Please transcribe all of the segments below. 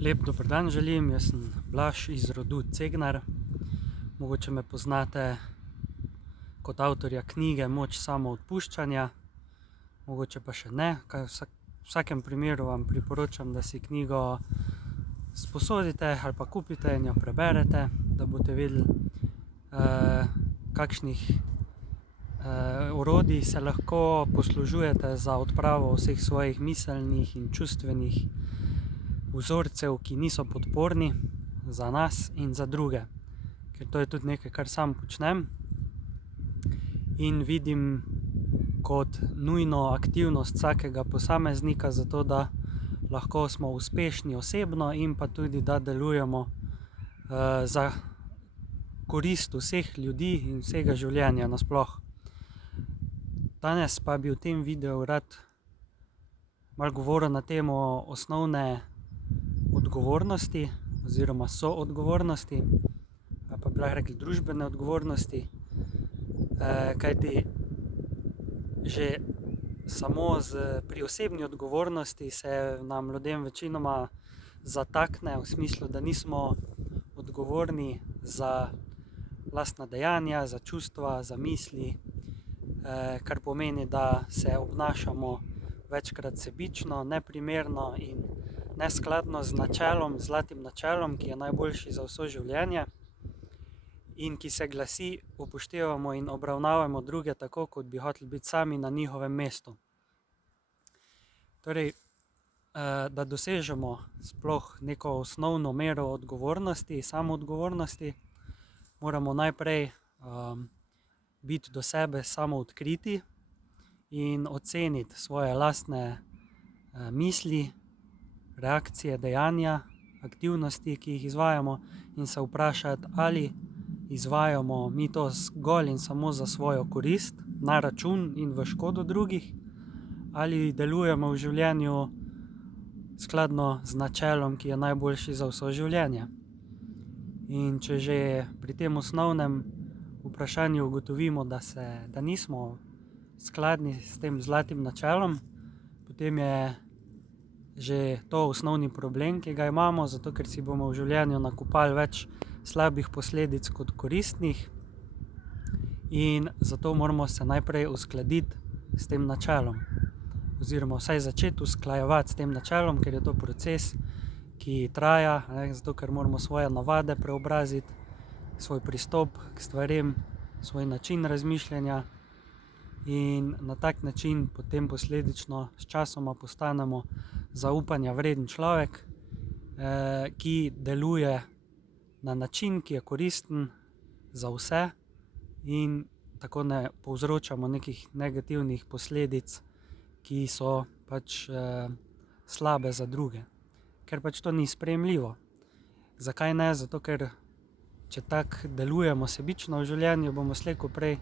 Lep dober dan želim, jaz sem Blaž iz rodu Cegnar. Mogoče me poznate kot avtorja knjige Moč samoodpuščanja, mogoče pa še ne. V vsakem primeru vam priporočam, da si knjigo sposodite ali pa kupite in jo preberete, da boste vedeli, kakšnih orodij se lahko poslužujete za odpravo vseh svojih miselnih in čustvenih vzorcev, ki niso podporni za nas in za druge. Ker to je tudi nekaj, kar sam počnem in vidim kot nujno aktivnost vsakega posameznika, zato da lahko smo uspešni osebno in pa tudi, da delujemo za korist vseh ljudi in vsega življenja nasploh. Danes pa bi v tem videu rad malo govoril na temo osnovne odgovornosti oziroma soodgovornosti, ali pa bi lahko rekli družbene odgovornosti, kajti že samo pri osebni odgovornosti se nam ljudem večinoma zatakne, v smislu, da nismo odgovorni za lastna dejanja, za čustva, za misli, kar pomeni, da se obnašamo večkrat sebično, neprimerno in neskladno z načelom, zlatim načelom, ki je najboljši za vse življenje in ki se glasi: upoštevamo in obravnavamo druge tako, kot bi hoteli biti sami na njihovem mestu. Torej, da dosežemo sploh neko osnovno mero odgovornosti, samoodgovornosti, moramo najprej biti do sebe samoodkriti in oceniti svoje lastne misli, reakcije, dejanja, aktivnosti, ki jih izvajamo, in se vprašati, ali izvajamo mi to zgolj in samo za svojo korist, na račun in v škodo drugih, ali delujemo v življenju skladno z načelom, ki je najboljši za vse življenje. In če že pri tem osnovnem vprašanju ugotovimo, da nismo skladni s tem zlatim načelom, potem je že to osnovni problem, ki ga imamo, zato ker si bomo v življenju nakopali več slabih posledic kot koristnih, in zato moramo se najprej uskladiti s tem načelom oziroma vsaj začeti usklajevati s tem načelom, ker je to proces, ki traja, zato ker moramo svoje navade preobraziti, svoj pristop k stvarem, svoj način razmišljanja, in na tak način potem posledično sčasoma postanemo zaupanja vreden človek, ki deluje na način, ki je koristen za vse, in tako ne povzročamo nekih negativnih posledic, ki so slabe za druge. Ker to ni sprejemljivo. Zakaj ne? Zato ker če tako delujemo sebično v življenju, bomo slej ko prej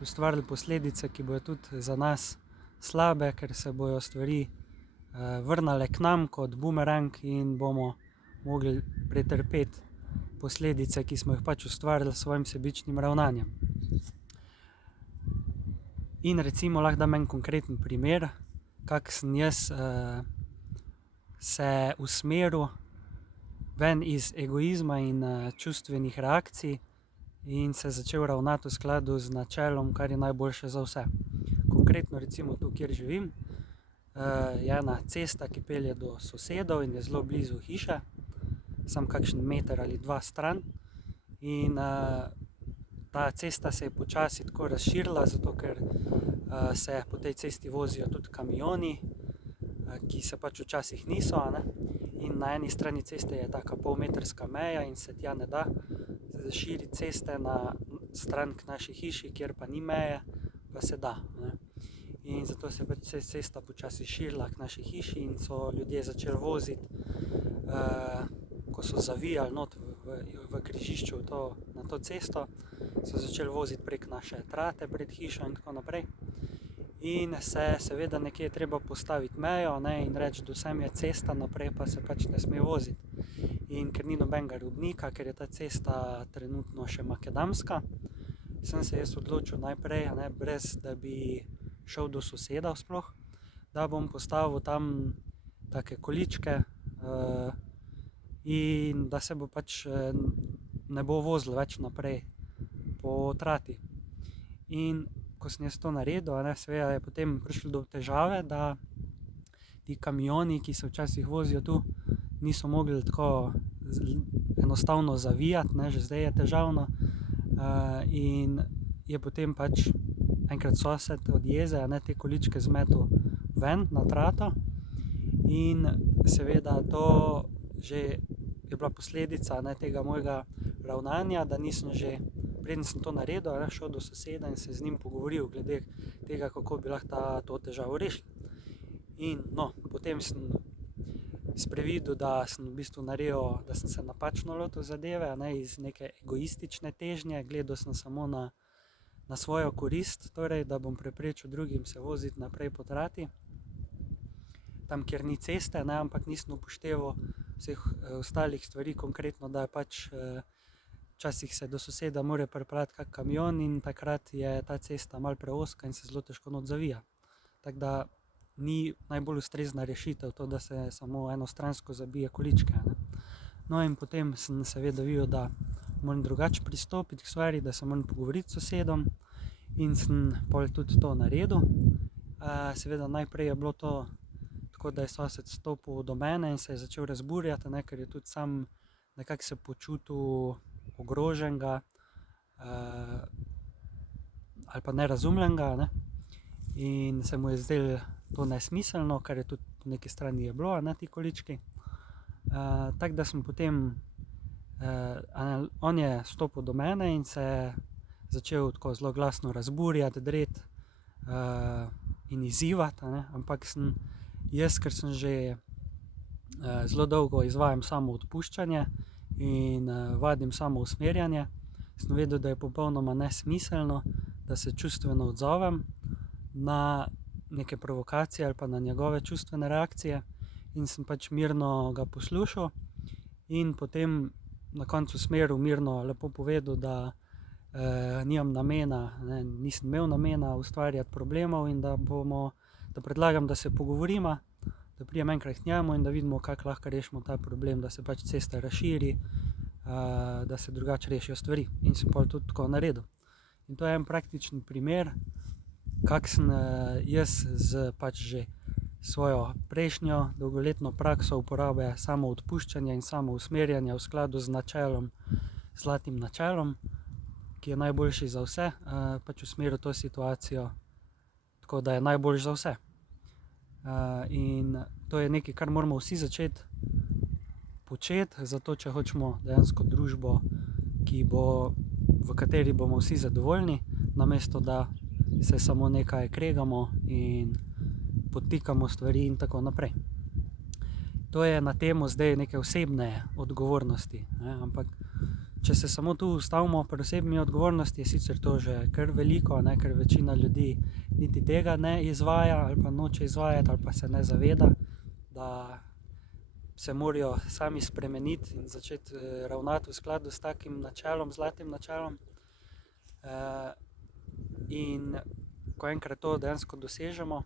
ustvarili posledice, ki bojo tudi za nas slabe, ker se bojo stvari vrnile k nam kot bumerang in bomo mogli pretrpeti posledice, ki smo jih ustvarili s svojim sebičnim ravnanjem. In recimo lahko dam en konkreten primer, kako sem jaz se usmeril ven iz egoizma in čustvenih reakcij in se začel ravnati v skladu z načelom, kar je najboljše za vse. Konkretno recimo tu, kjer živim, je ena cesta, ki pelje do sosedov in je zelo blizu hiše, samo kakšen meter ali dva stran, in ta cesta se je počasi tako razširila, zato ker se po tej cesti vozijo tudi kamioni, ki se včasih niso, in na eni strani ceste je taka polmetrska meja in se tja ne da širiti ceste, na stran k naši hiši, kjer pa ni meje, pa se da. In zato se je cesta počasi širila k naši hiši in so ljudje začeli voziti, ko so zavijali not v križišču na to cesto, so začeli voziti prek naše trate pred hišo in tako naprej. In se seveda nekje je treba postaviti mejo, in reči, do sem je cesta, naprej pa se ne sme voziti. In ker ni nobenega rudnika, ker je ta cesta trenutno še makadamska, sem se jaz odločil najprej, brez da bi šel do soseda sploh, da bom postavil tam take količke, in da se bo pač ne bo vozil več naprej po trati. In ko sem jaz to naredil, seveda je potem prišlo do težave, da ti kamioni, ki se včasih vozijo tu, niso mogli tako enostavno zavijati, že zdaj je težavno. In je potem pač enkrat sosed od jeze te količke zmetal ven na trato in seveda to že je bila posledica tega mojega ravnanja, da nisem že, preden sem to naredil, šel do soseda in se z njim pogovoril glede tega, kako bi lahko to težavo rešil. In potem sem sprevidel, da sem v bistvu naredil, da sem se napačno lotil zadeve, iz neke egoistične težnje, gledal sem samo na svojo korist, torej da bom preprečil drugim se voziti naprej po trati, tam kjer ni ceste, ampak nisem upošteval vseh ostalih stvari, konkretno, da je pač včasih se do soseda mora pripeljati kak kamion in takrat je ta cesta malo preozka in se zelo težko not zavija. Tako da ni najbolj ustrezna rešitev to, da se samo enostransko zabije količke. No in potem sem seveda videl, da moram drugače pristopiti k stvari, da se moram pogovoriti s sosedom in sem pol tudi to naredil. Seveda najprej je bilo to tako, da je sosed stopil do mene in se je začel razburjati, ker je tudi sam nekako se počutil ogroženega ali pa nerazumljenega, in se mu je zdelo to nesmiselno, kar je tudi po neki strani je bilo, ti količki. Tako da sem potem, on je stopil do mene in se začel tako zelo glasno razburjati, dreti in izzivati, ampak sem jaz, ker sem že zelo dolgo izvajam samoodpuščanje in vadim samousmerjanje, sem vedel, da je popolnoma nesmiselno, da se čustveno odzovem na neke provokacije ali pa na njegove čustvene reakcije, in sem pač mirno ga poslušal in potem na koncu smeril mirno lepo povedal, da nimam namena, nisem imel namena ustvarjati problemov in da predlagam, da se pogovorimo, da pridem enkrat k njemu in da vidimo, kako lahko rešimo ta problem, da se pač cesta razširi, da se drugače rešijo stvari, in sem pol tudi tako naredil. In to je en praktičen primer, kako sem jaz z pač že svojo prejšnjo dolgoletno prakso uporabe samoodpuščanja in samousmerjanja v skladu z načelom, zlatim načelom, ki je najboljši za vse, pač usmeril to situacijo tako, da je najboljši za vse. In to je nekaj, kar moramo vsi začeti početi, zato če hočemo dejansko družbo, v kateri bomo vsi zadovoljni, namesto da se samo nekaj kregamo in podtikamo stvari in tako naprej. To je na temo zdaj neke osebne odgovornosti, ampak če se samo tu ustavimo pri osebni odgovornosti, je sicer to že kar veliko, ker večina ljudi niti tega ne izvaja ali pa noče izvajati ali pa se ne zaveda, da se morajo sami spremeniti in začeti ravnati v skladu s takim načelom, zlatim načelom. In ko enkrat to dejansko dosežemo,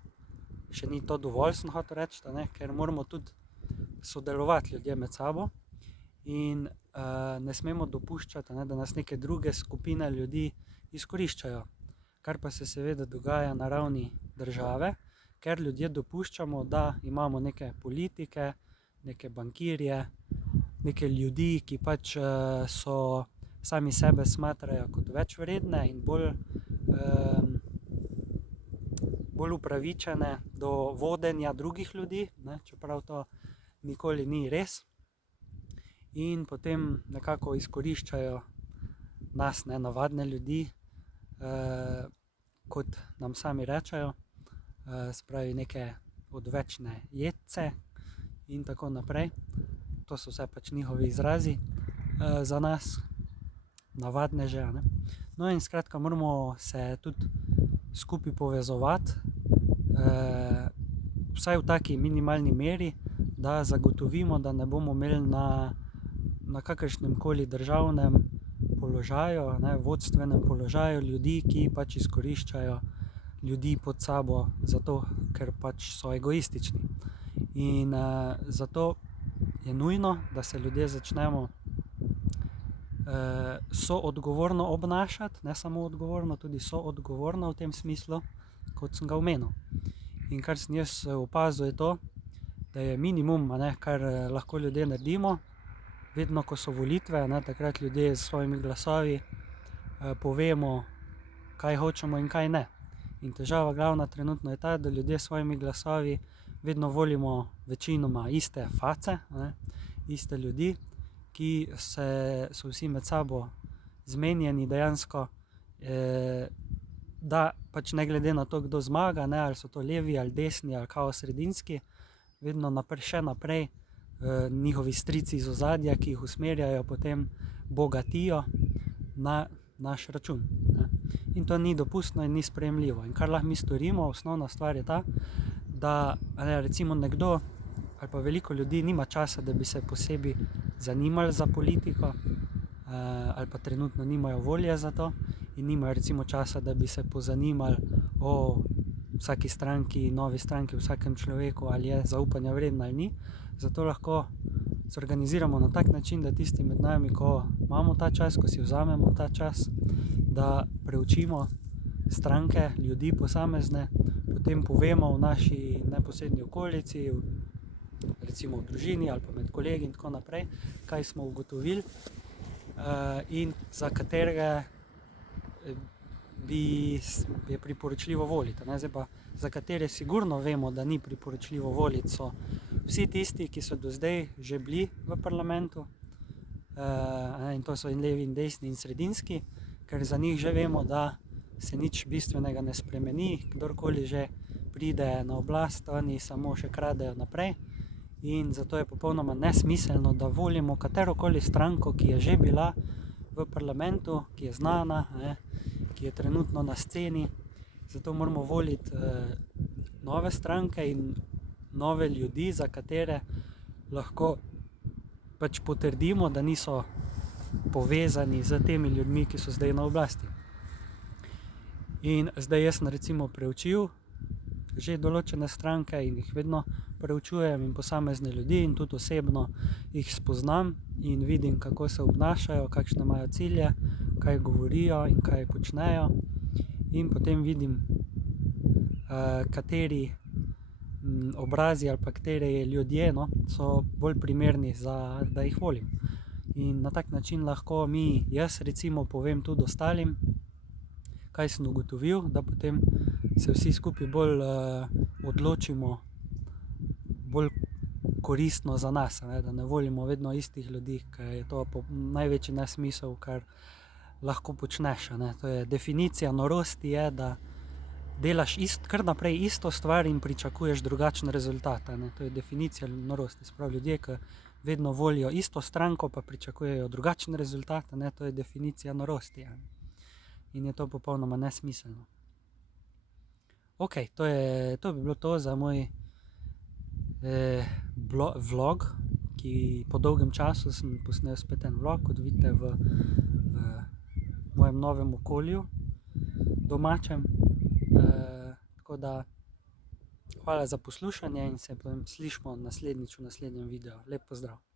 še ni to dovolj, sem hotel reči, ker moramo tudi sodelovati ljudje med sabo in ne smemo dopuščati, da nas neke druge skupine ljudi izkoriščajo, kar pa se seveda dogaja na ravni države, ker ljudje dopuščamo, da imamo neke politike, neke bankirje, neke ljudi, ki pač so sami sebe smatrajo kot več vredne in bolj upravičene do vodenja drugih ljudi, čeprav to nikoli ni res, in potem nekako izkoriščajo nas, navadne ljudi, kot nam sami rečejo, spravi neke odvečne jedce in tako naprej. To so vse pač njihovi izrazi za nas, navadneže. No in skratka, moramo se tudi skupaj povezovati, vsaj v taki minimalni meri, da zagotovimo, da ne bomo imeli na kakršnem koli državnem položaju, vodstvenem položaju ljudi, ki pač izkoriščajo ljudi pod sabo zato, ker pač so egoistični. In zato je nujno, da se ljudje začnemo soodgovorno obnašati, ne samo odgovorno, tudi soodgovorno v tem smislu, kot sem ga omenil. In kar sem jaz opazil, je to, da je minimum, kar lahko ljudje naredimo, vedno ko so volitve, takrat ljudje s svojimi glasovi povemo, kaj hočemo in kaj ne. In težava glavna trenutno je ta, da ljudje s svojimi glasovi vedno volimo večinoma iste face, iste ljudi, ki so vsi med sabo zmenjeni dejansko, da pač ne glede na to, kdo zmaga, ali so to levi ali desni ali kao sredinski, vedno še naprej njihovi strici iz ozadja, ki jih usmerjajo, potem bogatijo na naš račun. In to ni dopustno in ni sprejemljivo. In kar lahko mi storimo, osnovna stvar je ta, da recimo nekdo ali pa veliko ljudi nima časa, da bi se posebej zanimali za politiko, ali pa trenutno nimajo volje za to in nimajo recimo časa, da bi se pozanimali o vsaki stranki, novi stranki, vsakem človeku, ali je zaupanja vredna ali ni. Zato lahko se organiziramo na tak način, da tisti med nami, ko imamo ta čas, ko si vzamemo ta čas, da preučimo stranke, ljudi posamezne, potem povemo v naši neposredni okolici, recimo v družini ali pa med kolegi in tako naprej, kaj smo ugotovili in za katerega je priporočljivo voliti. Zdaj pa, za katere sigurno vemo, da ni priporočljivo voliti, so vsi tisti, ki so do zdaj že bili v parlamentu, in to so in levi in desni in sredinski, ker za njih že vemo, da se nič bistvenega ne spremeni, kdorkoli že pride na oblast, oni samo še kradejo naprej. In zato je popolnoma nesmiselno, da volimo katerokoli stranko, ki je že bila v parlamentu, ki je znana, ki je trenutno na sceni. Zato moramo voliti nove stranke in nove ljudi, za katere lahko pač potrdimo, da niso povezani z temi ljudmi, ki so zdaj na oblasti. In zdaj jaz sem recimo preučil že določene stranke in jih vedno preučujem in posamezne ljudi in tudi osebno jih spoznam in vidim, kako se obnašajo, kakšne imajo cilje, kaj govorijo in kaj počnejo, in potem vidim, kateri obrazi ali pa kateri ljudje so bolj primerni, da jih volim. In na tak način lahko jaz recimo povem tudi ostalim, kaj sem ugotovil, da potem se vsi skupaj bolj odločimo bolj koristno za nas, da ne volimo vedno istih ljudi, ker je to največji nesmisel, kar lahko počneš. To je definicija norosti, je, da delaš kar naprej isto stvar in pričakuješ drugačen rezultat. To je definicija norosti. Sprav ljudje, ki vedno volijo isto stranko, pa pričakujejo drugačen rezultat, to je definicija norosti. In je to popolnoma nesmiselno. Ok, to bi bilo to za moj vlog, ki po dolgem času sem posnel spet en vlog, kot vidite v mojem novem okolju, domačem. Tako da, hvala za poslušanje in se slišimo naslednjič v naslednjem videu. Lep pozdrav!